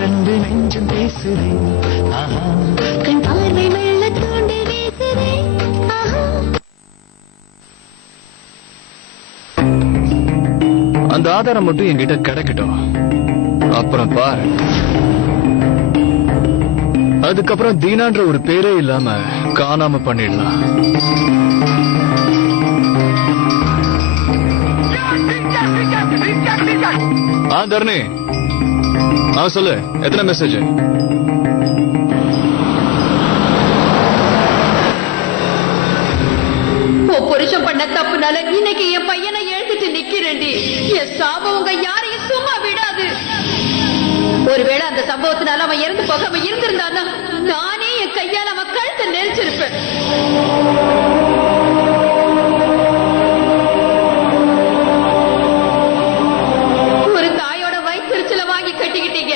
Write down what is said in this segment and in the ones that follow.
ரெண்டு நெஞ்சம் பேசுதே கண் பார்வை மெல்ல தூண்டி வீசுதே. அந்த ஆதாரம் மட்டும் என்கிட்ட கிடைக்கட்டும், அப்புறம் பாரு. அதுக்கப்புறம் தீனான்ற ஒரு பேரே இல்லாம காணாம பண்ணிடலாம். தர்ணி, சொல்லு, எத்தனை மெசேஜ்? புருஷன் பண்ண தப்புனால இன்னைக்கு என் பையனை எழுதிட்டு நிக்கிறேன்டி. என் சாபம் உங்க யாரையும் சும்மா விடாது. ஒருவேளை அந்த சம்பவத்தினால அவன் இறந்து போகாம இருந்திருந்தானா நானே என் கையால அவன் கழுத்தை நெரிச்சிருப்பேன். கட்டிக்கிட்டீங்க.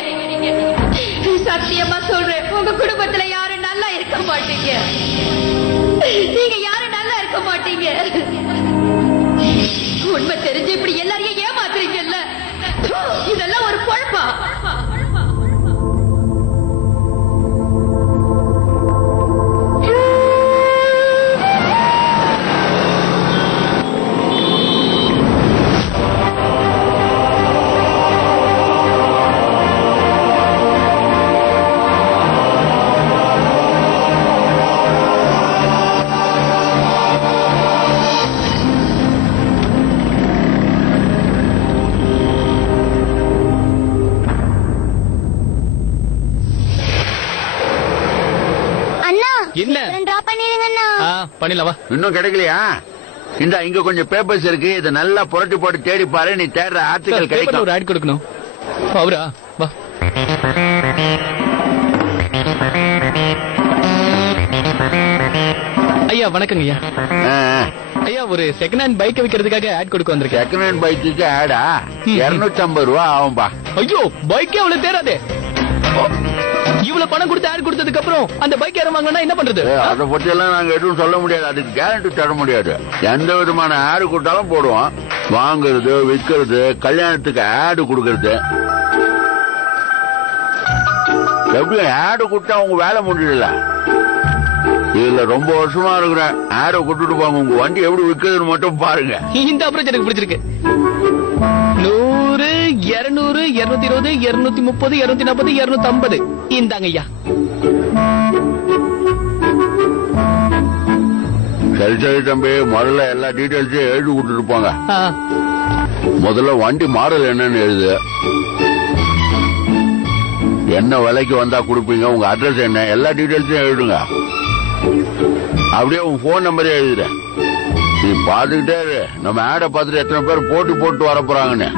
சத்தியமா சொல்றேன், உங்க குடும்பத்துல யாரும் நல்லா இருக்க மாட்டீங்க. நீங்க யாரும் நல்லா இருக்க மாட்டீங்க. உண்மை தெரிஞ்சு இப்படி எல்லாரையும் ஏமாத்துறீங்கல்ல, இதெல்லாம் ஒரு பொழப்பா? இன்னும் கிடைக்கலையா? இந்த இங்க கொஞ்சம் பேப்பர்ஸ் இருக்கு, இதை நல்லா புரட்டி போட்டு தேடி பாரு. நீ தேடுற ஆர்டிகல் கிடைக்கும். ஒரு ஆட் கொடுக்கணும். அவரா வா. ஐயா வணக்கங்க ஐயா. ஐயா ஒரு செகண்ட் ஹேண்ட் பைக் விக்கிறதுக்காக ஆட் கொடுக்க வந்திருக்கேன். செகண்ட் ஹேண்ட் பைக்கு ஆடா? 250 ரூபா ஆகும்பா. ஐயோ பைக்கே அவ்வளவு தேராதே. இவ்வளவு பணம் கொடுத்து ஆட் கொடுத்ததுக்கு அப்புறம் அந்த பைக் யாரும் வாங்கினா என்ன பண்றது? அதை பத்தி எல்லாம் நாங்க எதுவும் சொல்ல முடியாது, அதுக்கு கேரண்டி தர முடியாது. எந்த விதமான ஆடு கொடுத்தாலும் போடுவோம். வாங்குறது, விற்கிறது, கல்யாணத்துக்கு ஆடு கொடுக்கறது. எப்படி ஆடு கொடுத்தா உங்க வேலை முடியல? இதுல ரொம்ப வருஷமா இருக்கிறேன். ஆடை கொடுத்துட்டு போங்க, உங்க வண்டி எப்படி விற்கிறதுன்னு மட்டும் பாருங்க. இந்த அப்புறம் எனக்கு பிடிச்சிருக்கு. 100, 200, 220, 230, 240, 250 இந்தாங்க ஐயா. சரி சரி தம்பி, முதல்ல எல்லா டீடைல்ஸையும் எழுதி கொடுத்துட்டு போங்க. முதல்ல வண்டி மாடல் என்னன்னு எழுது. என்ன விலைக்கு வந்தா கொடுப்பீங்க, உங்க அட்ரஸ் என்ன, எல்லா டீடைல்ஸையும் எழுதுங்க. அப்படியே உங்க போன் நம்பரே எழுதுறேன். நீ பாத்துக்கிட்டே இரு. நம்ம ஆடை பார்த்துட்டு எத்தனை பேர் போட்டு வர போறாங்கன்னு.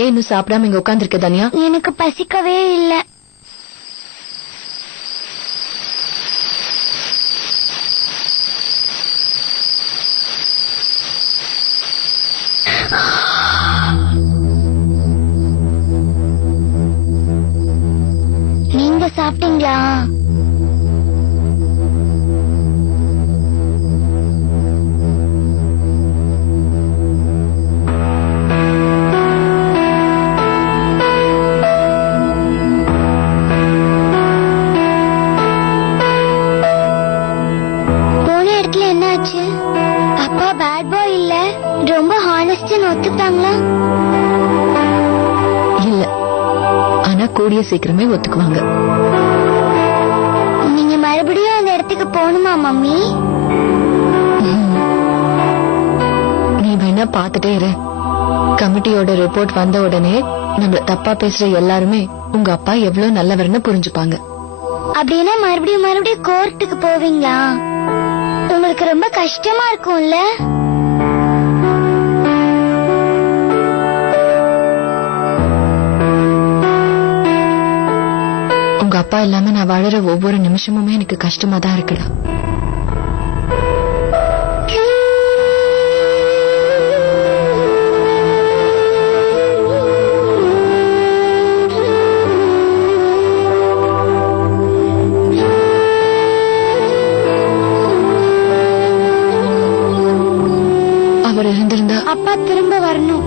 ஏன் இன்னும் சாப்பிடாம இங்க உட்கார்ந்திருக்க தனியா? எனக்கு பசிக்கவே இல்ல. நீங்க சாப்பிட்டீங்களா? அப்பா பேட் பாய் இல்ல, ரொம்ப ஹானஸ்ட்னு ஒத்துட்டாங்களா? இல்ல, ஆனா கூடிய சீக்கிரமே ஒத்துக்குவாங்க. நீங்க மறுபடியும் அந்த இடத்துக்கு போகணுமா மம்மி? நீ வேணா பாத்துட்டே இரு. கமிட்டியோட ரிப்போர்ட் வந்த உடனே நம்மள தப்பா பேசுற எல்லாருமே உங்க அப்பா எவ்வளவு நல்லவர்னு புரிஞ்சுப்பாங்க. அப்படின்னா மறுபடியும் கோர்ட்டுக்கு போவீங்களா? உங்களுக்கு ரொம்ப கஷ்டமா இருக்கும்ல? உங்க அப்பா இல்லாம நான் வாழற ஒவ்வொரு நிமிஷமுமே எனக்கு கஷ்டமா தான் இருக்குடா. அவர் இருந்திருந்தா அப்பா திரும்ப வரணும்.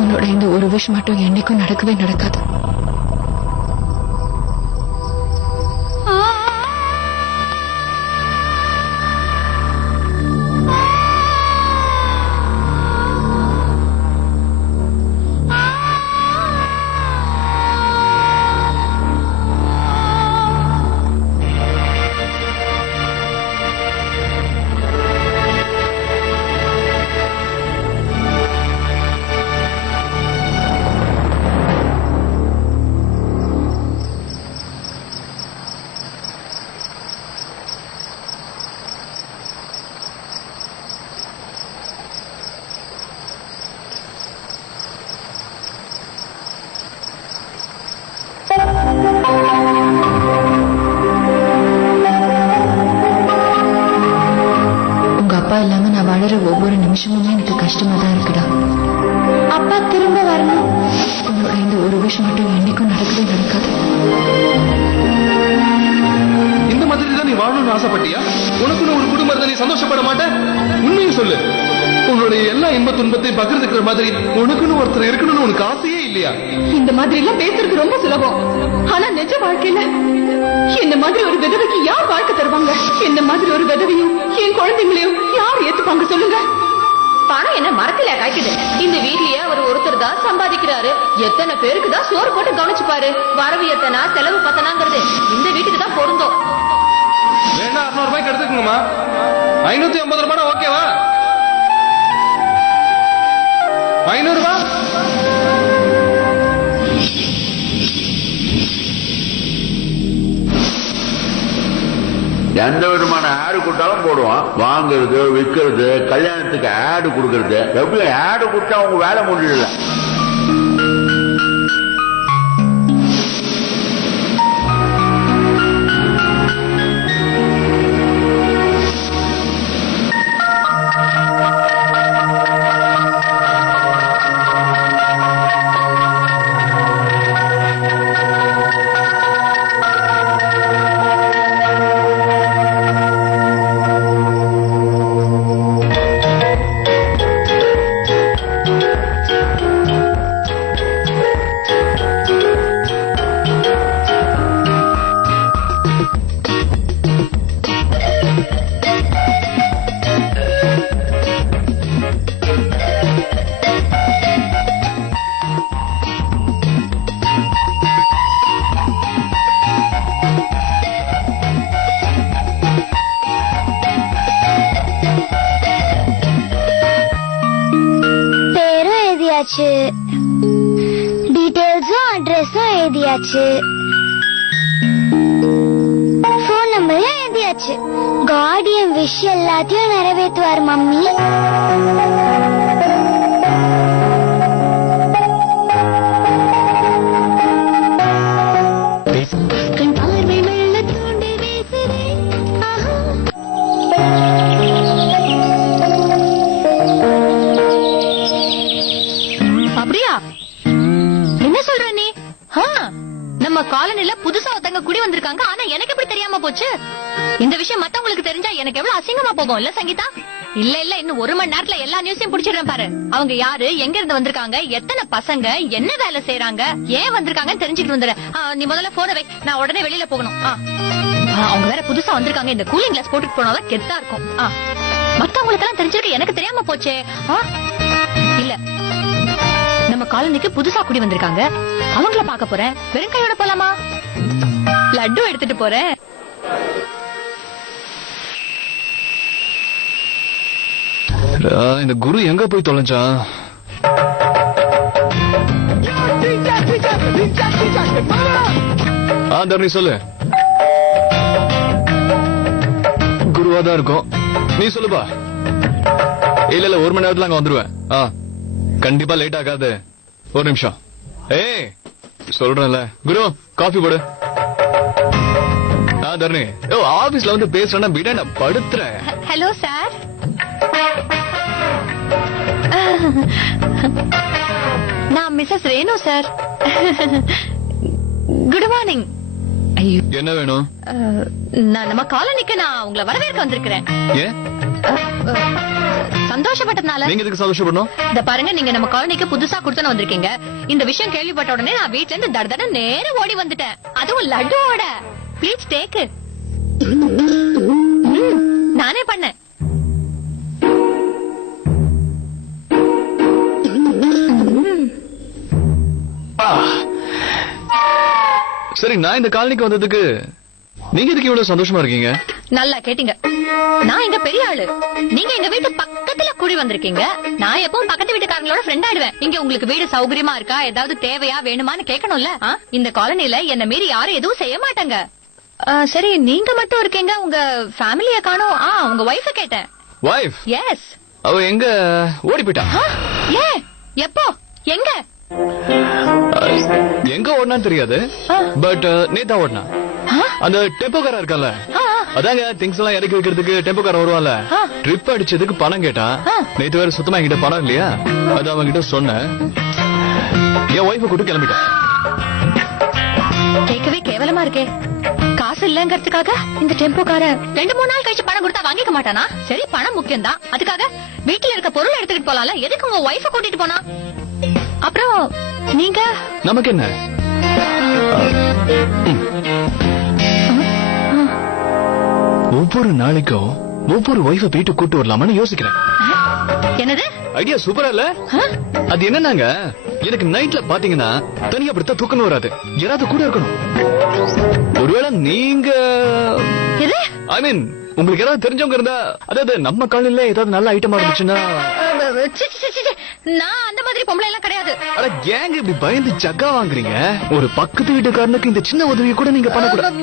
உன்னோட இந்த ஒரு விஷ் மட்டும் என்னைக்கும் நடக்கவே நடக்காது. உங்க அப்பா இல்லாம நான் வாழற ஒவ்வொரு நிமிஷமுமே எனக்கு கஷ்டமா தான் இருக்குடா. அப்பா திரும்ப வரணும். உன்னோட இந்த ஒரு விஷ் மட்டும் என்னைக்கும் நடக்கவே நடக்காது. இந்த மாதிரி தான் நீ வாழணும்னு ஆசைப்பட்டியா? உனக்குன்னு ஒரு குடும்பம் இருந்தா நீ சந்தோஷப்பட மாட்டேன்? உண்மையை சொல்லு. உன்னுடைய எல்லா இன்ப துன்பத்தையும் பகிர்ந்துக்கிற மாதிரி உனக்குன்னு ஒருத்தர் இருக்கணும்னு உனக்கு ஆசையே இல்லையா? இந்த மாதிரி எல்லாம் பேசுறது ரொம்ப சுலபம். ஆனா நிஜ வாழ்க்கையில என்ன மாதிரி ஒரு விதவைக்கு யார் வாழ்க்கை தருவாங்க? என்ன மாதிரி ஒரு விதவையும் என் குழந்தைங்களையும் யார் ஏத்துப்பாங்க சொல்லுங்க? பணம் என்ன மரத்துல காய்க்குது? இந்த வீட்லயே அவர் ஒருத்தர் தான் சம்பாதிக்கிறாரு. எத்தனை பேருக்கு தான் சோறு போட்டு கவனிச்சுப்பாரு? வரவு எத்தனா செலவு பத்தனாங்கிறது இந்த வீட்டுக்கு தான் பொருந்தும். வேணா 600 ரூபாய்க்கு எடுத்துக்கோங்கம்மா. 550 ரூபாய் ஓகேவா? 500 ரூபாய். எந்த விதமான ஆடு கொடுத்தாலும் போடுவான். வாங்குறது, விற்கிறது, கல்யாணத்துக்கு ஆடு கொடுக்கறது. எப்படி ஆடு கொடுத்தா அவங்க வேலை முடியல. டீடைல்ஸும் அட்ரஸும் எழுதியாச்சு. போன் நம்பரையும் எழுதியாச்சு. கார்டியன் விஷ் எல்லாத்தையும் நிறைவேற்றுவார் மம்மி. அப்படியா? என்ன சொல்ற நீ? நம்ம காலனில புதுசா ஒருத்தங்க குடி வந்திருக்காங்க. ஆனா எனக்கு எப்படி தெரியாம போச்சு? இந்த விஷயம் மத்தவங்களுக்கு தெரிஞ்சா எனக்கு எவ்வளவு அசிங்கமா போகும் இல்ல சங்கீதா? இல்ல இல்ல, இன்னும் 1 மணி நேரத்துல எல்லா நியூஸையும் புடிச்சிடுறேன் பாரு. அவங்க யாரு, எங்க இருந்து வந்திருக்காங்க, எத்தனை பசங்க, என்ன வேலை செய்யறாங்க, ஏன் வந்திருக்காங்கன்னு தெரிஞ்சுக்கிட்டு வந்துடுறேன். நீ முதல்ல போன வை, நான் உடனே வெளியில போகணும். அவங்க வேற புதுசா வந்திருக்காங்க. இந்த கூலிங் கிளாஸ் போட்டுட்டு போனாதான் கெத்தா இருக்கும். மத்தவங்களுக்கு எல்லாம் தெரிஞ்சிருக்கு, எனக்கு தெரியாம போச்சே. இல்ல, நம்ம காலனிக்கு புதுசா குடி வந்திருக்காங்க. அவங்கள பாக்க போறேன். வெறும் கையோட போலாமா? லட்டு எடுத்துட்டு போறேன். இந்த குரு எங்க போய் தொலைஞ்சான்? தரணி சொல்லு. குருவாதான் இருக்கும். நீ சொல்லுப்பா. இல்ல 1 மணி நேரத்துல அங்க வந்துருவேன். கண்டிப்பா லேட் ஆகாது. ஒரு நிமிஷம். ஏய் சொல்றேன்ல குரு, காஃபி போடு. தரணி ஆபீஸ்ல வந்து பேசுறேன்னா விட நான் படுத்துறேன். Hello sir. நான் Mrs Renu sir. Good morning. என்ன வேணும்? நான் நம்ம காலனிக்கு நான் உங்களை வரவேற்க வந்திருக்கிறேன். ஏன்? சந்தோஷப்பட்டதுனால. நீங்க எதுக்கு சந்தோஷப்படணும்? இந்த பாருங்க, நீங்க நம்ம காலனிக்கு புதுசா குடுத்தன வந்திருக்கீங்க. இந்த விஷயம் கேள்விப்பட்ட உடனே நான் வீட்ல இருந்து தட நேர ஓடி வந்துட்டேன். அதுவும் லட்டுவோட. Please take. நானே பண்ணேன். சரி, நான் இந்த காலனிக்கு வந்ததுக்கு நீங்க எதுக்கு இவ்வளவு சந்தோஷமா இருக்கீங்க? நல்லா கேட்டீங்க. நான் எங்க பெரிய ஆளு. நீங்க எங்க வீட்டு பக்கத்துல குடி வந்திருக்கீங்க. நான் எப்பவும் பக்கத்து வீட்டுக்காரங்களோட ஃப்ரெண்ட் ஆயிடுவேன். இங்க உங்களுக்கு வீடு சௌகரியமா இருக்கா, ஏதாவது தேவையா வேணுமான்னு கேட்கணும்ல. இந்த காலனில என்ன மீறி யாரும் எதுவும் செய்ய மாட்டாங்க. சரி, நீங்க மட்டும் இருக்கீங்க, உங்க ஃபேமிலிய காணோம். உங்க வைஃப கேட்டேன். வைஃப்? எஸ். அவ எங்க ஓடி போயிட்டா? ஏன்? எப்போ? எங்க? எங்க ஓடினான்னு தெரியாது, பட் நேத்தா ஓடினா. அந்த டெம்போக்காரா இருக்கல, அதாங்க திங்ஸ் எல்லாம் இறக்கி வைக்கிறதுக்கு டெம்போக்காரன் வருவான்ல, ட்ரிப் அடிச்சதுக்கு பணம் கேட்டான். நேத்து வேற சுத்தமா என்கிட்ட பணம் இல்லையா, அது அவங்க கிட்ட சொன்னேன். என் ஒய்ஃப கூட்டு கிளம்பிட்டேன். கேட்கவே கேவலமா இருக்கே. காசு இல்லங்கிறதுக்காக இந்த டெம்போக்காரன் 2-3 நாள் கழிச்சு பணம் கொடுத்தா வாங்கிக்க மாட்டானா? சரி, பணம் முக்கியம் தான். அதுக்காக வீட்டுல இருக்க பொருள் எடுத்துக்கிட்டு போலாம்ல. எதுக்கு உங்க ஒய்ஃப கூட்டிட்டு போனா? அப்புறம் நீங்க? நமக்கு என்ன? ஒவ்வொரு நாளைக்கும் ஒவ்வொரு வைஃப வீட்டுக்கு கூட்டு வரலாமான்னு யோசிக்கிறேன். என்னது ஐடியா? சூப்பரா இல்ல? அது என்னன்னாங்க, எனக்கு நைட்ல பாத்தீங்கன்னா தனியா படுத்தா தூக்கம் வராது, யாராவது கூட இருக்கணும். ஒருவேளை நீங்க, ஐ மீன் உங்களுக்கு யாராவது தெரிஞ்சவங்க இருந்தா, அதாவது நம்ம காலையில ஏதாவது நல்ல ஐட்டமா இருந்துச்சுன்னா. நான் அந்த மாதிரி பொம்பளை எல்லாம் கிடையாது. அட கேங், இப்படி பயந்து சக்கா வாங்குறீங்க. ஒரு பக்கத்து வீட்டுக்காரனுக்கு இந்த சின்ன உதவியை கூட நீங்க பண்ணக்கூடாது.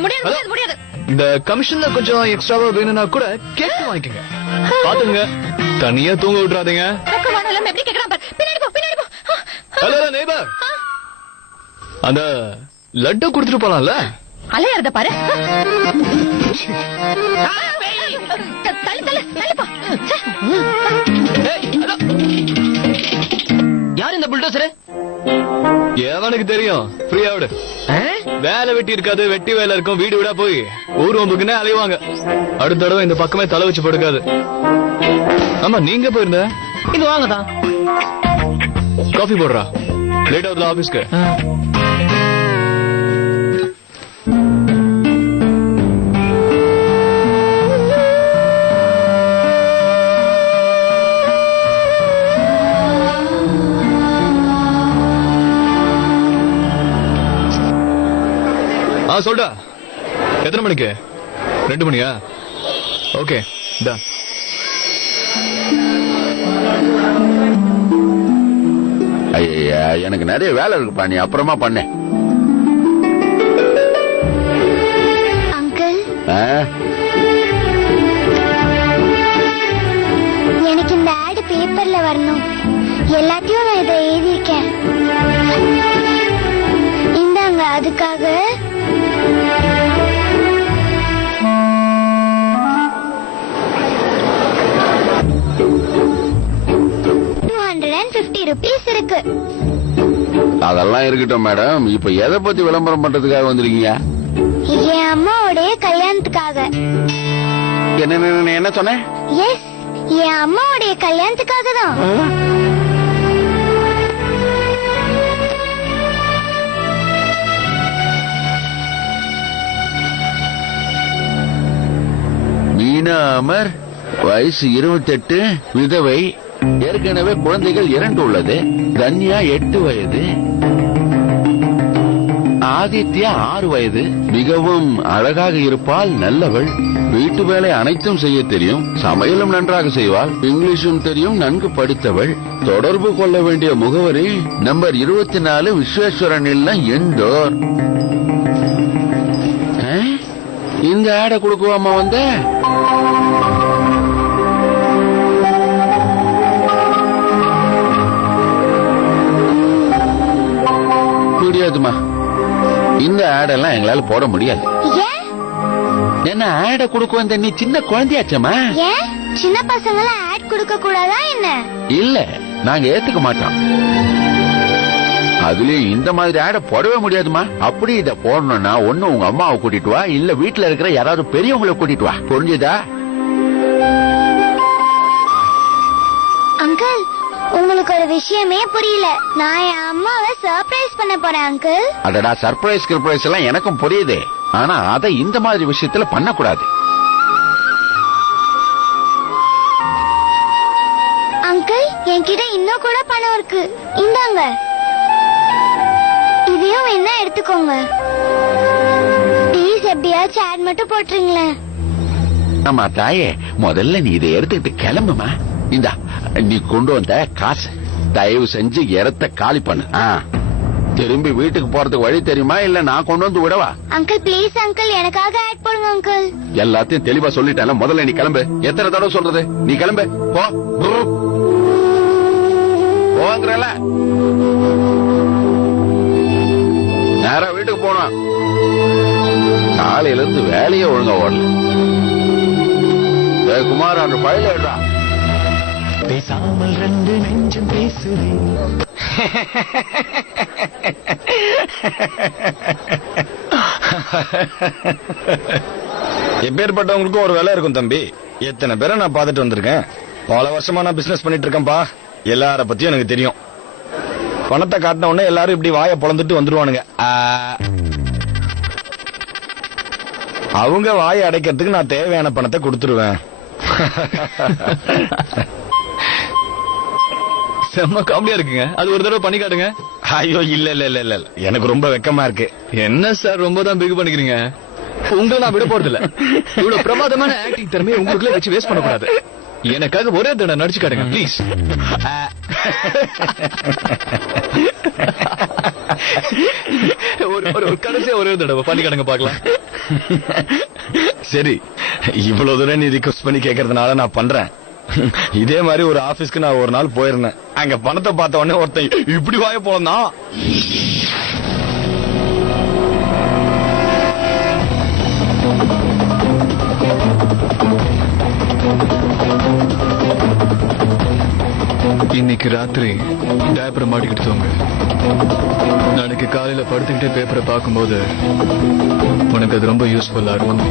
முடியாது. இந்த கமிஷன்ல கொஞ்சம் எக்ஸ்ட்ராவா வேணும்னா கூட கேட்டு வாங்கிக்கங்க. பாத்துங்க, தனியா தூங்க விட்டுறாதீங்க. ஹலோ நெய்பர், அந்த லட்டு கொடுத்துட்டு போலாம்ல. அலையறத பாரு. யார் இந்த புல்டோசர்? எவனுக்கு தெரியும்? ஃப்ரீயா விடு. வேலை வெட்டி இருக்காது, வெட்டி வேலை இருக்கும். வீடு விடா போய் ஊர் ஒம்புக்குன்னே அலைவாங்க. அடுத்த தடவை இந்த பக்கமே தலை வச்சு படுக்காது. ஆமா, நீங்க போயிருந்த? இது வாங்கதான். காஃபி போடுறா, லேட் ஆகுதுல ஆபீஸ்க்கு. சொல்டா, எத்தனை மணிக்கு? 2 மணியா? Okay, done. ஐயா, எனக்கு நிறைய வேலை இருக்குப்பா, நீ அப்புறமா பண்ண. அங்கிள், எனக்கு இந்த ஆட் பேப்பர்ல வரணும். எல்லாத்தையும் நான் இதை எழுதியிருக்கேன். இந்தாங்க, அதுக்காக. ₹250 இருக்கு. அதெல்லாம் இருக்கட்டும் மேடம், இப்ப எதை பத்தி விளம்பரம் பண்றதுக்காக வந்திருக்கீங்க? என் அம்மாவுடைய கல்யாணத்துக்காக. என்ன சொன்ன? எஸ், என் அம்மாவுடைய கல்யாணத்துக்காக தான். மீனா அமர், வயசு 28, விதவை, ஏற்கனவே குழந்தைகள் 2 உள்ளது. தன்யா 8 வயது, ஆதித்யா 6 வயது. மிகவும் அழகாக இருப்பாள், நல்லவள். வீட்டு வேலை அனைத்தும் செய்ய தெரியும், சமையலும் நன்றாக செய்வாள், இங்கிலீஷும் தெரியும், நன்கு படித்தவள். தொடர்பு கொள்ள வேண்டிய முகவரி நம்பர் 24 விஸ்வேஸ்வரன் இல்லம், இண்டோர். இந்த ஆடை கொடுக்குவாமா வந்த முடியாதுமா. இந்த ஆடெல்லாம் எங்களால போட முடியாது. என்ன ஆடை கொடுக்க வந்த நீ சின்ன குழந்தையாச்சம்மா. ஏன் சின்ன பசங்கள ஆட் கொடுக்க கூடாதா என்ன? இல்ல, நாங்க ஏத்துக்க மாட்டோம். அதுலயும் இந்த மாதிரி ஆடை போடவே முடியாதுமா. அப்படி இத போடணும்னா ஒண்ணு உங்க அம்மாவை கூட்டிட்டு வா, இல்ல வீட்டுல இருக்கிற யாராவது பெரியவங்களை கூட்டிட்டு வா. புரிஞ்சுதா? அங்கிள், உங்களுக்கு ஒரு விஷயமே புரியல. நான் என் அம்மாவை சர்ப்ரைஸ் பண்ண போறேன் அங்கிள். அடடா, சர்ப்ரைஸ் கிர்ப்ரைஸ் எல்லாம் எனக்கும் புரியுது. ஆனா அதை இந்த மாதிரி விஷயத்துல பண்ணக்கூடாது. அங்கிள், என்கிட்ட இன்னும் கூட பணம் இருக்கு. இந்தாங்க, இதையும் என்ன எடுத்துக்கோங்க. ப்ளீஸ் எப்படியாச்சும் ஆட் மட்டும் போட்டுருங்களேன். ஆமா தாயே, முதல்ல நீ இதை எடுத்துக்கிட்டு கிளம்புமா. இந்தா, நீ கொண்டு வந்த காசு தயவு செஞ்சு இடத்த காலி பண்ணு. திரும்பி வீட்டுக்கு போறதுக்கு வழி தெரியுமா, இல்ல நான் கொண்டு வந்து விடவா? அங்கிள் ப்ளீஸ் அங்கிள், எனக்காக ஆட் போடுங்க அங்கிள். எல்லாத்தையும் தெளிவா சொல்லிட்டேன். முதல்ல நீ கிளம்பு. எத்தனை தடவை சொல்றது? நீ கிளம்பு, போ. போங்கறல, நேரா வீட்டுக்கு போனோம். காலையில இருந்து வேலையே ஒழுங்கா ஓடல. குமார், அந்த பயில எடுறா. பேசாமல் ரெண்டு நெஞ்சம் பேசுதே. எப்பேற்பட்டவங்களுக்கும் ஒரு வேலை இருக்கும் தம்பி. எத்தனை பேரை நான் பார்த்துட்டு வந்திருக்கேன். பல வருஷமா நான் பிசினஸ் பண்ணிட்டு இருக்கேன்பா. எல்லார பத்தியும் எனக்கு தெரியும். பணத்தை காட்டின உடனே எல்லாரும் இப்படி வாயை பொளந்துட்டு வந்துருவானுங்க. அவங்க வாயை அடைக்கிறதுக்கு நான் தேவையான பணத்தை கொடுத்துருவேன். செம்ம காமெடியா இருக்குங்க. அது ஒரு தடவை பண்ணி காட்டுங்க. ஐயோ, இல்ல இல்ல இல்ல இல்ல, எனக்கு ரொம்ப வெக்கமா இருக்கு. என்ன சார், ரொம்ப தான் பிகு பண்ணிக்கிறீங்க. உங்களை நான் விட போறது இல்ல. இவ்வளவு பிரமாதமான ஆக்டிங் திறமையை உங்களுக்குள்ள வச்சு வேஸ்ட் பண்ணக்கூடாது. எனக்காக ஒரே தடவை நடிச்சு காட்டுங்க ப்ளீஸ். ஒரு கடைசியா ஒரே தடவை பண்ணி காட்டுங்க பாக்கலாம். சரி, இவ்வளவு தூரம் நீ ரிக்வெஸ்ட் பண்ணி கேட்கறதுனால நான் பண்றேன். இதே மாதிரி ஒரு ஆபீஸ்க்கு நான் ஒரு நாள் போயிருந்தேன். அங்க பணத்தை பார்த்த உடனே ஒருத்தன் இப்படி வாய போலாம். இன்னைக்கு ராத்திரி டேப்பரை மாட்டிக்கிட்டு தூங்க. நாளைக்கு காலையில படுத்துக்கிட்டே பேப்பரை பார்க்கும்போது உனக்கு அது ரொம்ப யூஸ்ஃபுல்லா இருக்கும்.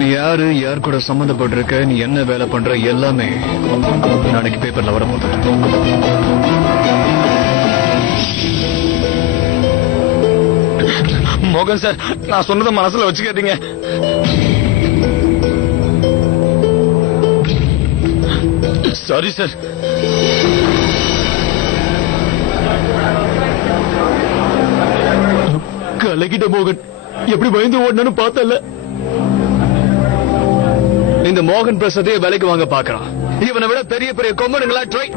நீ யாரு, யார் கூட சம்பந்தப்பட்டிருக்க, நீ என்ன வேலை பண்ற, எல்லாமே நாளைக்கு பேப்பர்ல வரப்போகுது. மோகன் சார், நான் சொன்னதை மனசுல வச்சுக்காதீங்க. Sorry sir. கலகிட்ட மோகன் எப்படி பயந்து ஓடனு பார்த்தல. இந்த மோகன் பிரசாதைய வேலைக்கு வாங்க பாக்குறான். இவனை விட பெரிய பெரிய கொம்பனுங்களா ட்ரை.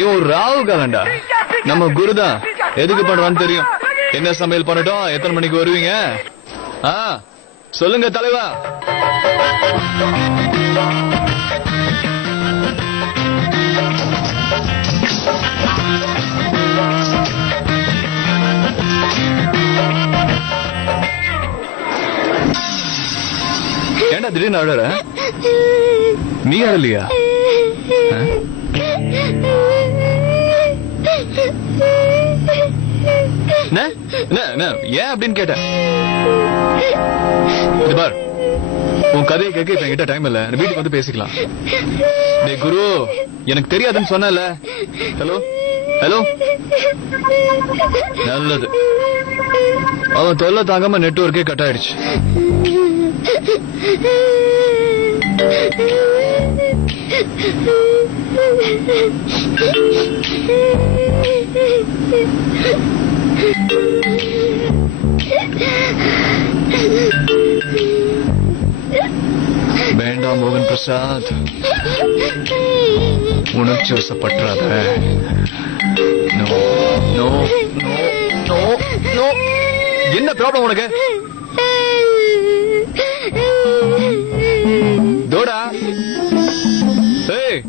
இவன் ராவு காலண்டா. நம்ம குருதான் எதுக்கு பண்றான்னு தெரியும். என்ன சமையல் பண்ணட்டும், எத்தனை மணிக்கு வருவீங்க? சொல்லுங்க தலைவா. ஏண்டா திடீர்னு அழற? நீ அழலையா? ஏன் அப்படின்னு கேட்ட? பார், உன் கதையை கேட்க இப்ப என்கிட்ட டைம் இல்ல. வீட்டுக்கு வந்து பேசிக்கலாம். குரு, எனக்கு தெரியாதுன்னு சொன்னல. ஹலோ ஹலோ, நல்லது. அவன் தொல்லை தாங்காம நெட்வொர்க்கே கட் ஆயிடுச்சு. வேண்டாம் மோகன் பிரசாத். உணர்ச்சி வசப்பற்றாத. No no no no no. என்ன ப்ராப்ளம் உனக்கு? தோடா. ஏய்.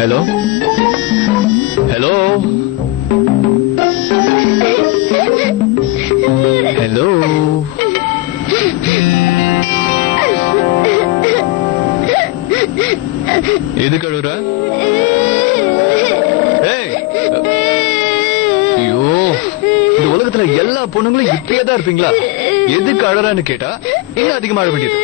Hello hello hello. எது கழுவுற? ஐயோ, இந்த உலகத்துல எல்லா பொண்ணுங்களும் இப்படியே தான் இருப்பீங்களா? எதுக்கு அழறான்னு கேட்டா இன்னும் அதிகமா அழ வேண்டியது.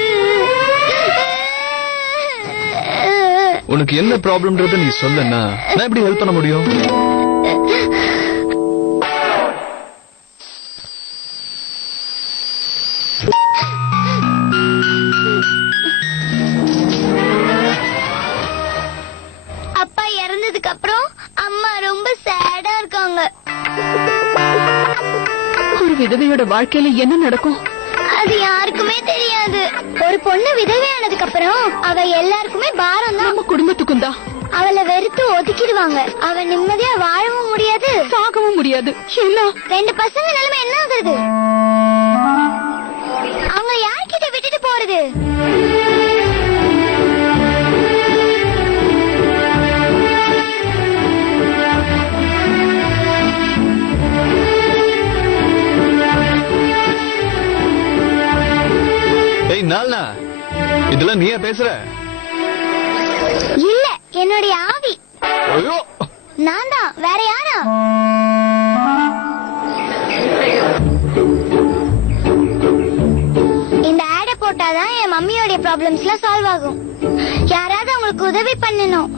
உனக்கு என்ன ப்ராப்ளம்ன்றத நீ சொல்லனா நான் எப்படி ஹெல்ப் பண்ண முடியும்? அப்பா இறந்ததுக்கு அப்புறம் அம்மா ரொம்ப சேடா இருக்காங்க. ஒரு விதவையோட வாழ்க்கையில என்ன நடக்கும் அது யாருக்குமே தெரியாது. ஒரு பொண்ணு விதவையானதுக்கு அப்புறம் அவ எல்லாருக்குமே பாரம் தான். நம்ம குடும்பத்துக்கும் தான். அவளை வெறுத்து ஒதுக்கிடுவாங்க. அவ நிம்மதியா வாழவும் முடியாது, சாகவும் முடியாது. என்ன 2 பசங்க நிலைமை என்ன ஆகுறது? அவங்க யார்கிட்ட விட்டுட்டு போறது? நாள்னா இதெல்லாம் நீயா பேசுற? இல்ல, என்னுடைய ஆவி. ஐயோ, நான் தான், வேற யாரா? இந்த ஆட போட்டாதான் என் மம்மியோட ப்ராப்ளம்ஸ் எல்லாம் சால்வ் ஆகும். யாராவது அவங்களுக்கு உதவி பண்ணணும்.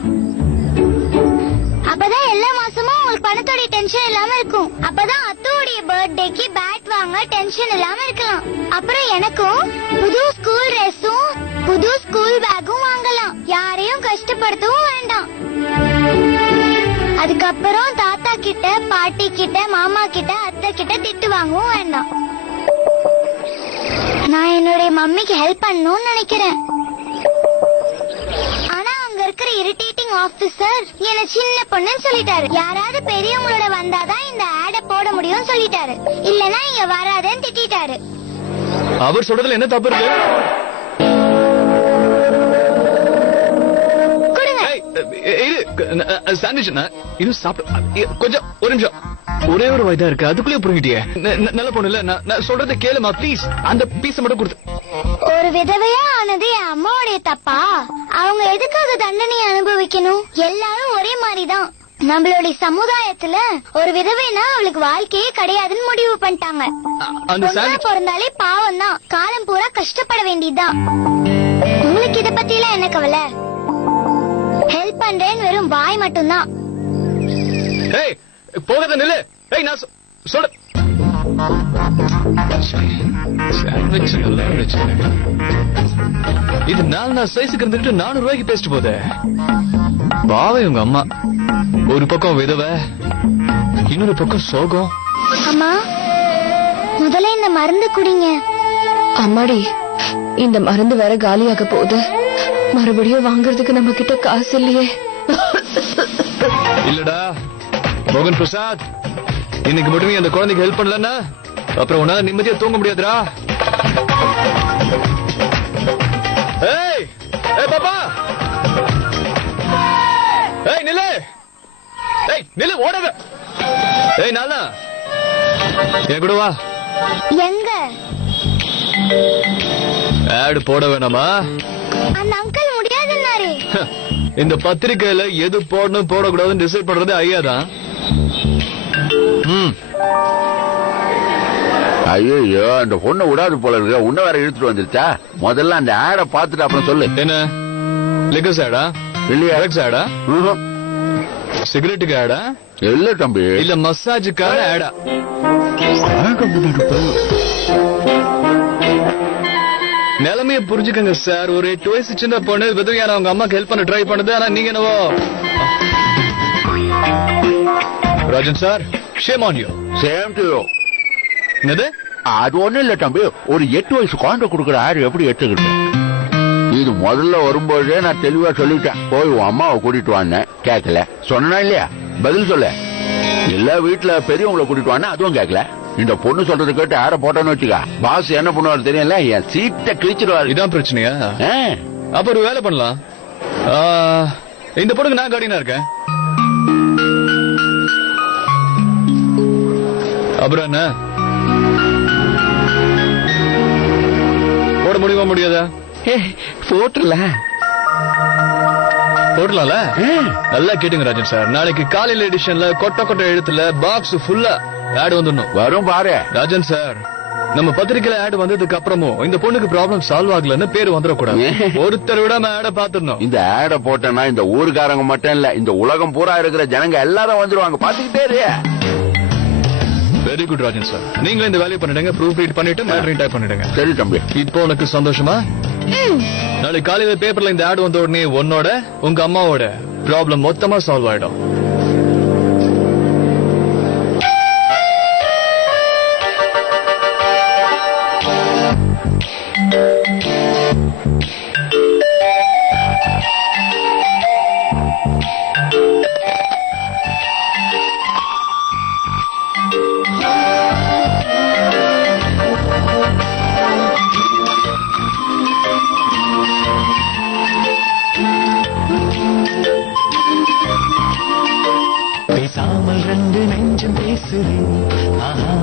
அப்பதான் எல்லா மாசமும் உங்களுக்கு பணத்தோட டென்ஷன் இல்லாம இருக்கும். அப்பதான் அத்தோடைய பர்த்டேக்கு பேட் வாங்க டென்ஷன் இல்லாம இருக்கலாம். அப்புறம் எனக்கும் புது ஸ்கூல் ட்ரெஸ்ஸும் புது ஸ்கூல் பேக்கும் வாங்கலாம். யாரையும் கஷ்டப்படுத்தவும் வேண்டாம். அதுக்கப்புறம் தாத்தா கிட்ட, பாட்டி கிட்ட, மாமா கிட்ட, அத்தை கிட்ட திட்டு வாங்கவும் வேண்டாம். நான் என்னுடைய மம்மிக்கு ஹெல்ப் பண்ணணும்னு நினைக்கிறேன். இருக்கிற இரிட்டேட்டிங் ஆபீசர் என்ன சின்ன பொண்ணுன்னு சொல்லிட்டாரு. யாராவது பெரியவங்களோட வந்தாதான் இந்த ஆட போட முடியும்னு சொல்லிட்டாரு. இல்லனா இங்க வராதேன்னு திட்டாரு. அவர் சொல்றதுல என்ன தப்பு இருக்கு? கொஞ்சம் ஒரு நிமிஷம். ஒரே ஒரு வயதா இருக்கு, அதுக்குள்ளே புரிஞ்சிட்டியே. நல்ல பொண்ணு இல்ல, நான் சொல்றத கேளுமா ப்ளீஸ். அந்த பீஸ மட்டும் கொடுத்து. ஒரு விதவையா ஆனது என் அம்மாவுடைய தப்பா? அவங்க எதுக்காக தண்டனை அனுபவிக்கணும்? எல்லாரும் ஒரே மாதிரிதான். நம்மளுடைய சமுதாயத்துல ஒரு விதவைனா அவளுக்கு வாழ்க்கையே கிடையாதுன்னு முடிவு பண்ணிட்டாங்க. பிறந்தாலே பாவம் தான், காலம் பூரா கஷ்டப்பட வேண்டியதுதான். உங்களுக்கு இத பத்தி எல்லாம் என்ன கவலை? ஹெல்ப் பண்றேன்னு வெறும் வாய் மட்டும்தான். போகாத நில்லு. நான் சொல்ற இது 4 சைஸுக்கு இருந்துட்டு 400 ரூபாய்க்கு பேசிட்டு போதே. பாவை உங்க அம்மா ஒரு பக்கம் விதவை, இன்னொரு பக்கம் சோகம். அம்மா, முதல்ல இந்த மருந்து குடிங்க. அம்மாடி, இந்த மருந்து வேற காலியாக போகுது. மறுபடியும் வாங்குறதுக்கு நம்ம கிட்ட காசு இல்லையே. இல்லடா மோகன் பிரசாத், இன்னைக்கு மட்டுமே அந்த குழந்தைக்கு ஹெல்ப் பண்ணலன்னா அப்புறம் உன்னால நிம்மதியா தூங்க முடியாதுடா. ஏய் ஏய் பாப்பா, ஏய் நில்லு, ஏய் நில்லு, ஓடாத. ஏய் நானா, என் கூட வா. எங்க? ஆட் போட வேணாமா? அந்த அங்கிள் முடியாதுன்னாரு. இந்த பத்திரிக்கையில எது போடணும் போடக்கூடாதுன்னு டிசைட் பண்றது ஐயா தான். ஐயோ, அந்த பொண்ணை விடாது போல இருக்க. உன்ன வேற இழுத்துட்டு வந்துருச்சா? முதல்ல அந்த ஆட பாத்துட்டு அப்புறம் சொல்லு. என்ன லிக்கர் ஆடா இல்லையா? ஆடா, சிகரெட்டுக்கு ஆடா இல்ல தம்பி, இல்ல மசாஜுக்கான ஆடா. நிலைமைய புரிஞ்சுக்கங்க சார். ஒரு 8 வயசு சின்ன பொண்ணு விதவையான அவங்க அம்மாக்கு ஹெல்ப் பண்ண ட்ரை பண்ணுது. ஆனா நீங்க என்னவோ Rajan sir, shame on you. Same to you. என்னது அது ஒண்ணும் இல்ல தம்பி, ஒரு 8 வயசு குழந்தை கொடுக்குற ஆடு எப்படி எடுத்துக்கிட்டு? இது முதல்ல வரும்போதே நான் தெளிவா சொல்லிட்டேன், போய் உன் அம்மாவை கூட்டிட்டு வான்னு. கேட்கல. சொன்னா இல்லையா? பதில் சொல்ல. எல்லா வீட்டுல பெரியவங்களை கூட்டிட்டு வான்னு, அதுவும் கேட்கல. இந்த பொண்ணு சொல்றது கேட்டு ஆட போட்டான்னு வச்சுக்கா, பாஸ் என்ன பண்ணுவாரு தெரியல, என் சீட்டை கிழிச்சிருவாரு. இதான் பிரச்சனையா? அப்ப ஒரு வேலை பண்ணலாம். இந்த பொண்ணுக்கு நான் கார்டியனா இருக்கேன். அப்புறம் என்ன போட முடியுமா முடியாதா? போட்டுலாம் போடலாம்ல? நல்லா கேட்டுங்க ராஜன் சார், நாளைக்கு காலையில எடிஷன்ல கொட்ட எழுத்துல பாக்ஸ் ஃபுல்லா ஆட் வந்துடணும். வரும் பாரு ராஜன் சார், நம்ம பத்திரிக்கையில ஆட் வந்ததுக்கு அப்புறமும் இந்த பொண்ணுக்கு ப்ராப்ளம் சால்வ் ஆகலன்னு பேர் வந்துடக்கூடாது. ஒருத்தர் விடாம ஆட பாத்துடணும். இந்த ஆட போட்டேன்னா இந்த ஊருக்காரங்க மட்டும் இல்ல, இந்த உலகம் பூரா இருக்கிற ஜனங்க எல்லாரும் வந்துருவாங்க. பாத்துக்கிட்டே இரு. வெரி குட் ராஜன் சார், நீங்களும் இந்த வேலையை பண்ணிடுங்க. ப்ரூஃப் ரீட் பண்ணிட்டு மேட்ரிங் டைப் பண்ணிடுங்க. சரி தம்பி. இப்போ உனக்கு சந்தோஷமா? நாளைக்கு காலையில பேப்பர்ல இந்த ஆட் வந்த உடனே உன்னோட உங்க அம்மாவோட ப்ராப்ளம் மொத்தமா சால்வ் ஆயிடும். பேசாமல் ரெண்டு நெஞ்சம் பேசுது. ஆஹா